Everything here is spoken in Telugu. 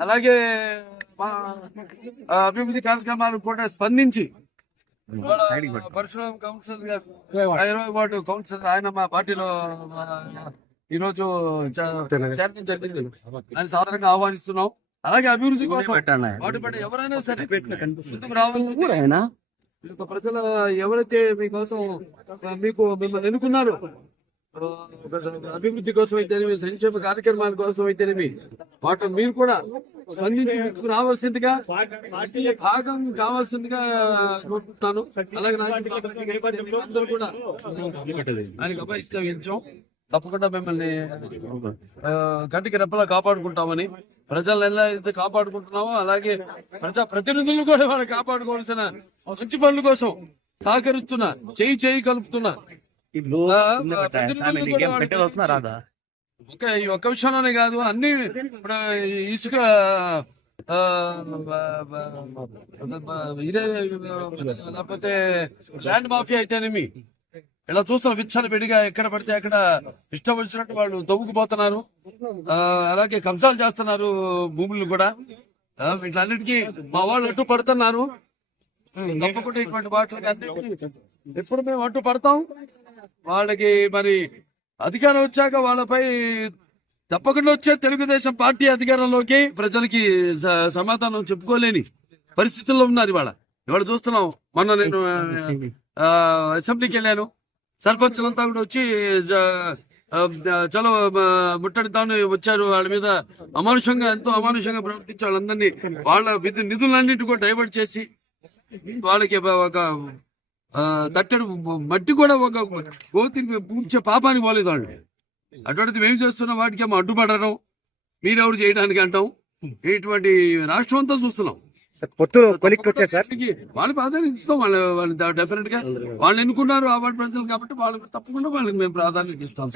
అలాగే అభివృద్ధి కార్యక్రమాలు కూడా స్పందించి పరశురామ్ కౌన్సిలర్ గారు 20వ వార్డు కౌన్సిలర్ ఆయన మా పార్టీలో ఈరోజు చేరడం జరిగింది. ఆయన సాధారణంగా ఆహ్వానిస్తున్నాం. అలాగే అభివృద్ధి కోసం ఎవరైనా సరే ముందుకు రావాలని ప్రజల ఎవరైతే మీకోసం మిమ్మల్ని ఎన్నుకున్నారు అభివృద్ధి కోసం అయితేనేమి సంక్షేమ కార్యక్రమాల కోసం అయితేనేమి వాటి మీరు కూడా స్పందించి ముందుకు రావాల్సిందిగా భాగం కావాల్సిందిగా కోరుకుంటాను. అలాగే అందరూ కూడా ఆయనకు అభ్యర్థించాం. తప్పకుండా మిమ్మల్ని గంటికి రెప్పలా కాపాడుకుంటామని ప్రజలను ఎలా అయితే కాపాడుకుంటున్నామో అలాగే ప్రజా ప్రతినిధులను కూడా వాళ్ళు కాపాడుకోవాల్సిన మంచి పనుల కోసం సహకరిస్తున్నా చేయి కలుపుతున్నా ఒక్క విషయంలోనే కాదు అన్ని ఇప్పుడు ఇసుక ఇదే లేకపోతే ల్యాండ్ మాఫియా అయితేనేమి ఇలా చూస్తాం విచ్చలవిడిగా ఎక్కడ పడితే అక్కడ ఇష్టం వచ్చినట్టు వాళ్ళు తవ్వుకుపోతున్నారు. అలాగే కబ్జాలు చేస్తున్నారు భూములు కూడా. వీటన్నిటికీ మా వాళ్ళు అడ్డు పడుతున్నారు. తప్పకుండా ఇటువంటి వాటికి ఎప్పుడు మేము అడ్డు పడతాం. వాళ్ళకి మరి అధికారం వచ్చాక వాళ్ళపై తప్పకుండా వచ్చే తెలుగుదేశం పార్టీ అధికారంలోకి ప్రజలకి సమాధానం చెప్పుకోలేని పరిస్థితుల్లో ఉన్నారు. ఇవాళ చూస్తున్నాం. మొన్న నేను అసెంబ్లీకి వెళ్ళాను. సర్పంచులంతా కూడా వచ్చి చలో ముట్టడితాను వచ్చారు. వాళ్ళ మీద ఎంతో అమానుషంగా ప్రవర్తించి వాళ్ళందరినీ వాళ్ళ నిధులన్నింటి కూడా డైవర్ట్ చేసి వాళ్ళకి ఒక తట్టడు మట్టి కూడా ఒక గోతికి పూడ్చే పాపానికి పోలేదు వాళ్ళు. అటువంటిది మేము చేస్తున్నాం. వాటికి ఏమో అడ్డుపడడం మీరెవరు చేయడానికి అంటాం. ఇటువంటి రాష్ట్రం అంతా చూస్తున్నాం. వాళ్ళు ప్రాధాన్యత ఇస్తాం. వాళ్ళు డెఫినెట్ గా వాళ్ళు ఎన్నుకున్నారు ఆ వార్డు ప్రజలు కాబట్టి వాళ్ళకి తప్పకుండా వాళ్ళకి మేము ప్రాధాన్యత ఇస్తాం.